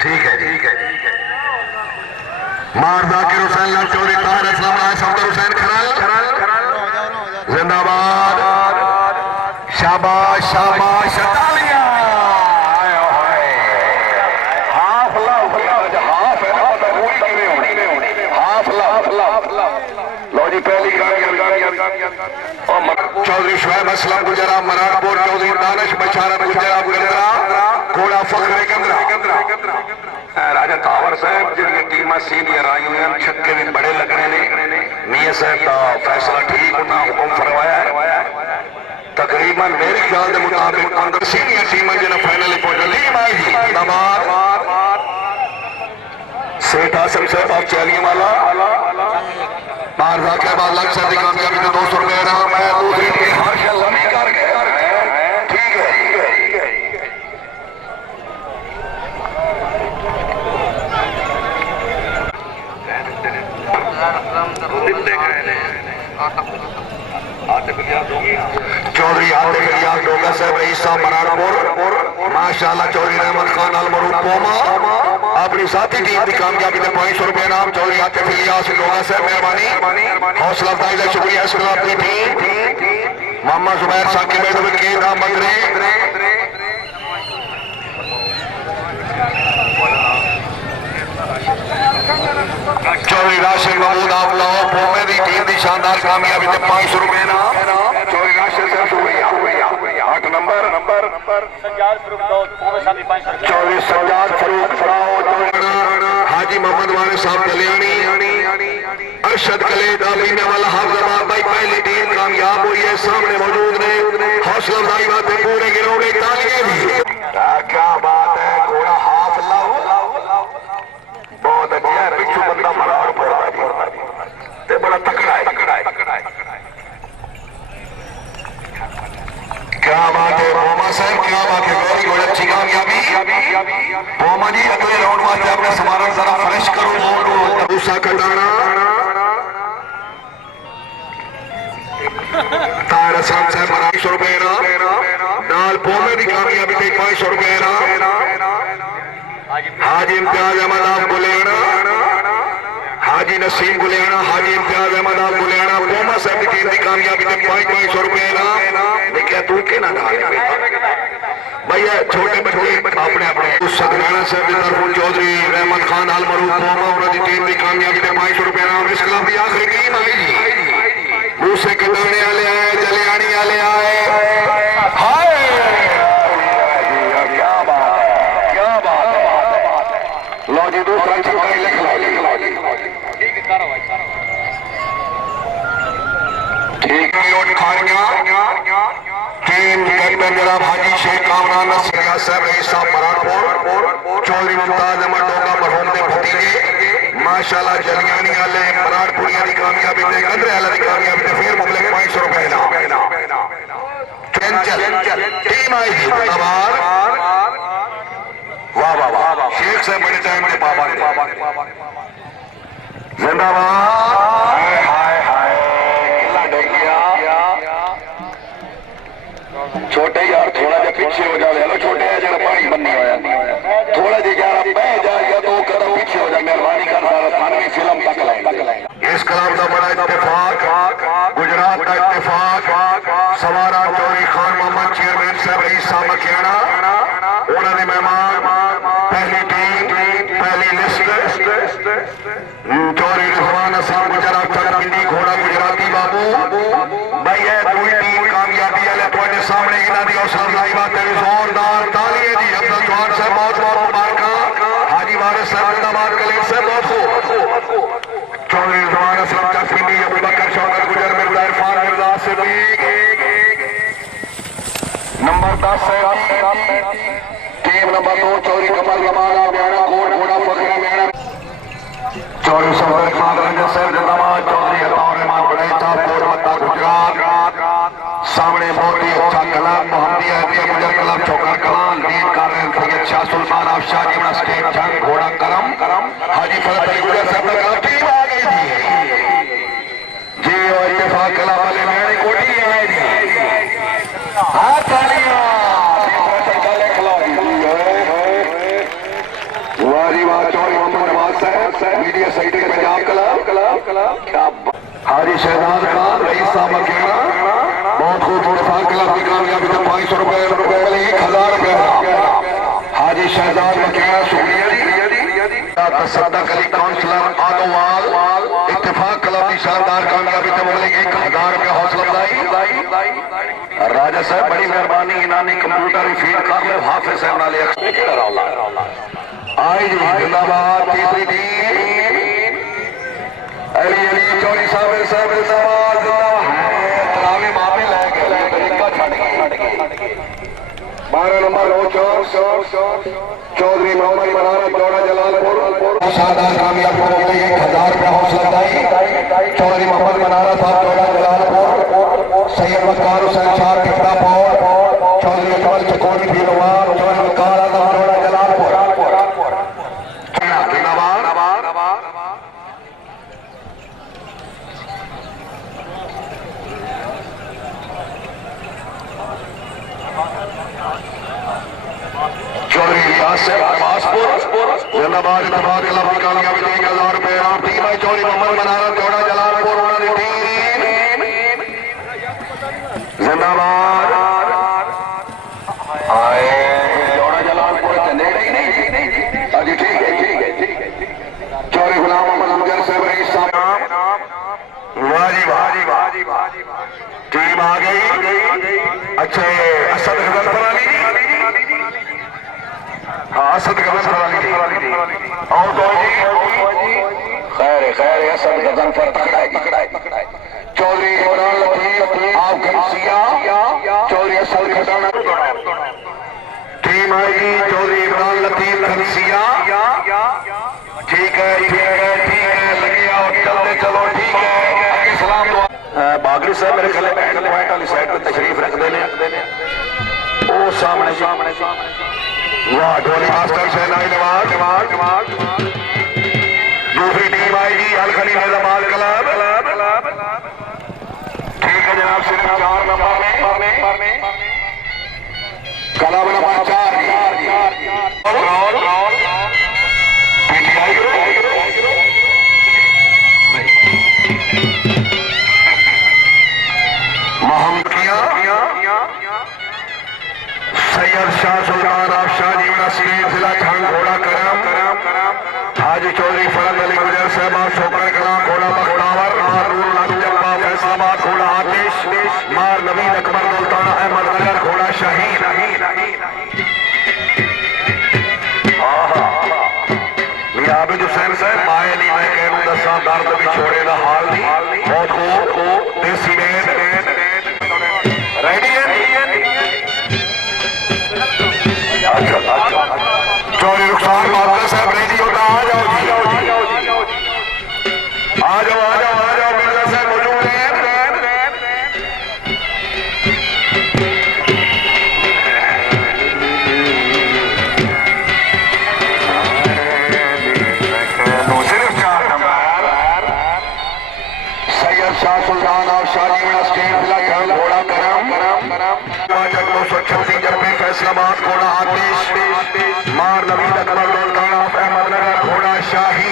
ठीक है मार जाकिर हुसैन लाल चौधरी ताहिर इस्लाम सफदर हुसैन खराल जिंदाबाद शाबाश शाबाश तालियां चौधरी शुएब असलम गुजरा मरारपुर चौधरी दानिश बशारत गुजरा गंदरा घोड़ा फखरे गंदरा राजा तावर साहब जिनकी टीम सीनियर आई हुई छक्के भी बड़े लगने ने मियां साहब का फैसला ठीक होना हुक्म फरमाया है तकरीबन मेरे ख्याल के मुताबिक अंदर सीनियर टीम जिन्हें फाइनल पहुंचा टीम आई जी सेठ आसम साहब आप चैलियों वाला बार के बाद लग सकती कामयाबी तो 200 रुपए रहा मैं दूसरी टीम माशाल्लाह नहीं कर गया ठीक है चौधरी आते इलियास डोगा साहब रईस साहब मरारपुर माशाल्लाह चौधरी रहमत खान अलमरूफ पोमा अपनी साथी टीम की कामयाबी में 500 रुपए नाम चौधरी आते इलियास डोगा साहब मेहरबानी हौसला अफजाई का शुक्रिया इसको अपनी टीम मोहम्मद जुबैर साकिब के नाम मंत्री चौधरी राशिद महमूद आप लाओ पोमे की टीम की शानदार कामयाबी में 500 रुपए नाम चौधरी राशिद साहब शुक्रिया 8 नंबर चौधरी सज्जाद फरूक हाजी मोहम्मद वाले साहब कल्याणी अरशद कले दाबीने वाला हाफिजाबाद भाई पहली टीम कामयाब हुई है सामने मौजूद ने हौसला अफजाई बातें पूरे गिरोह ने तालियां दी क्या बात है घोड़ा हाफ लाओ बहुत अच्छा है पिछू बंदा मरार पड़ा बड़ा तकड़ा है क्या बात है बोमा साहब क्या बात है वेरी गुड अच्छी कामयाबी बोमा जी अगले राउंड वास्ते अपने समारण जरा फ्रेश करो दूसरा कटाना तार आसाम साहब 250 रुपए नाल पोमे की कामयाबी पे 500 रुपए हाजी इम्तियाज अहमद आप गुलेना हाजी नसीम गुलेना हाजी इम्तियाज अहमद आप गुलेना पोमा साहब की टीम की कामयाबी पे 500 रुपए क्या तू के ना भैया छोटे बच्चे अपने अपने सदराना साहब की तरफ चौधरी रहमत खान अलमरूफ पोमा उन्होंने टीम की कामयाबी पे 500 रुपए इस खिलाफ की आखिरी टीम आई जी दूसरे कटाने वाले आए जलियानी वाले आए हाय क्या बात लो जी दूसरा चौधरी लिख लो ठीक है नोट खाएंगे टीम कैप्टन जनाब हाजी शेख कामरान नसरिया साहब रईस साहब मरारपुर चौधरी मुमताज अहमद डोगा मरहूम के भतीजे माशाल्लाह जलियानी वाले मरारपुरिया की कामयाबी ते गंदरे वाले की कामयाबी ते फिर मुबले 500 रुपए चंचल टीम आई जी जिंदाबाद वाह वाह वाह शेख साहब बड़े टाइम के बाबा जिंदाबाद छोटे यार थोड़ा जा पीछे हो जाए हेलो छोटे है जरा पानी बननी होया थोड़ा जी यार बह जा या 2 कदम पीछे हो जा मेहरबानी कर थानवी फिल्म तक लाए इस कलाम का बड़ा इत्तेफाक गुजरात का इत्तेफाक सवारा चौधरी खान मोहम्मद चेयरमैन साहब रईस साहब मखियाना उन्होंने मेहमान पहली टीम पहली लिस्ट चौधरी रिजवान साहब गुजरात पिंडी घोड़ा गुजराती बाबू भाई है 2 टीम कामयाबी सामने इना दी हौसला अफजाई बात है जोरदार तालियां जी अब्दुल जवान साहब बहुत बहुत मुबारक हाजी वारिस साहब जिंदाबाद कलीम साहब बहुत खूब चौधरी जवान असलम चफीनी अबू बकर शौकत गुजर मिर्जा इरफान मिर्जा सिद्दीक नंबर 10 है टीम नंबर 2 चौधरी कमल रमाना बेड़ा कोट घोड़ा फखरा बेड़ा चौधरी सफर खान रंजन साहब जिंदाबाद चौधरी अताउर रहमान बड़ैचा कोटमत्ता गुजरात सामने बहुत ही अच्छा क्लब मोहम्मदिया गुजर क्लब चौकर कलान लीड कर रहे हैं सैयद शाह सुल्तान अफशाह जीवना स्टेट जंग घोड़ा करम हाजी फरत अली गुजर साहब का टीम आ गई थी जी और इत्तेफाक क्लब वाले मेरी कोटी है जी हां तालियां मीडिया साइड के पंजाब क्लब हाजी शहजाद खान रईस साहब अकेला बहुत खूब इत्तेफाक क्लब की कामयाबी तो 500 रुपए 1000 रुपए हाजी शहजाद अकेला शुक्रिया जी तसद्दक अली काउंसलर आदोवाल इत्तेफाक क्लब की शानदार कामयाबी तो मिलेगी 1000 रुपए हौसला अफजाई राजा साहब बड़ी मेहरबानी इन्होंने कंप्यूटर फीड कर ले हाफिज साहब नाले आई जी जिंदाबाद तीसरी टीम अली चौधरी साहब जिंदाबाद तलावी मामे लेके तरीका छड़ गए 12 नंबर चौधरी मोहम्मद मनारत दौड़ा जलालपुर शानदार कामयाबी को मिलेगी 1000 रुपया हौसला अफजाई चौधरी मोहम्मद मनारत साहब दौड़ा जलालपुर सैयद वकार हुसैन शाह टिप्पापुर चौधरी अकमल चकोरी भीलवार चौधरी वकार आजम दौड़ा जलालपुर चौधरी इलियास जिंदाबाद इत्तेफाक क्लब की कामयाबी 1000 रुपए टीम है चौधरी मोहम्मद मनारत दौड़ा जलालपुर उन्होंने टीम जिंदाबाद आए दौड़ा जलालपुर के नेड़े ही नहीं हां जी ठीक है चौधरी गुलाम मोहम्मद मुजर साहब रईस साहब वाह जी टीम आ गई अच्छे असद गजल फरानी हाँ असद गजल फरानी और तो खैर असद गजल फर पकड़ाई चौधरी इमरान लतीफ आप घनसिया चौधरी असद खटाना टीम आएगी चौधरी इमरान लतीफ घनसिया ठीक है लगे आओ चलते चलो ठीक है सलाम बागरी साहब मेरे ख्याल एंड पॉइंट वाली साइड पे तशरीफ रख देने ओ सामने वाह ढोली मास्टर शहनाई नवाज दूसरी टीम आएगी अलखनी निजामाल क्लब ठीक है जनाब सिर्फ 4 नंबर में क्लब नंबर 4 सैयद शाह सुल्तान अफशाह जीवना स्टेट जिला जंग घोड़ा करम हाजी चौधरी फरत अली गुजर साहब शोकर कला घोड़ा बखतावर मारूर लाजपा फैसलाबाद घोड़ा आतिश मार नवीन अकबर मुल्ताना अहमदनगर घोड़ा शाहीन आबिद हुसैन साहब माए नहीं मैं कहूँ दसा दर्द भी छोड़े का हाल नहीं बहुत खूब देसी बैंड रेडी चौधरी रुखसार माता साहब रेडी होता आ जाओ मिर्जा साहब मौजूद हैं सिर्फ 4 नंबर सैयद शाह सुल्तान अफशाह जीवना स्टेट जिला जंग घोड़ा करम 236 जरबे फैसलाबाद घोड़ा आतिश मार नवीन अकबर मुल्ताना अहमदनगर घोड़ा शाही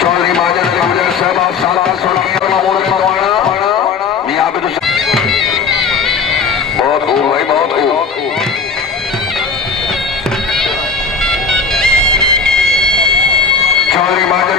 चौधरी माजिद अली गुजर साहब सालार बहुत खूब भाई बहुत खूब चौधरी बाजा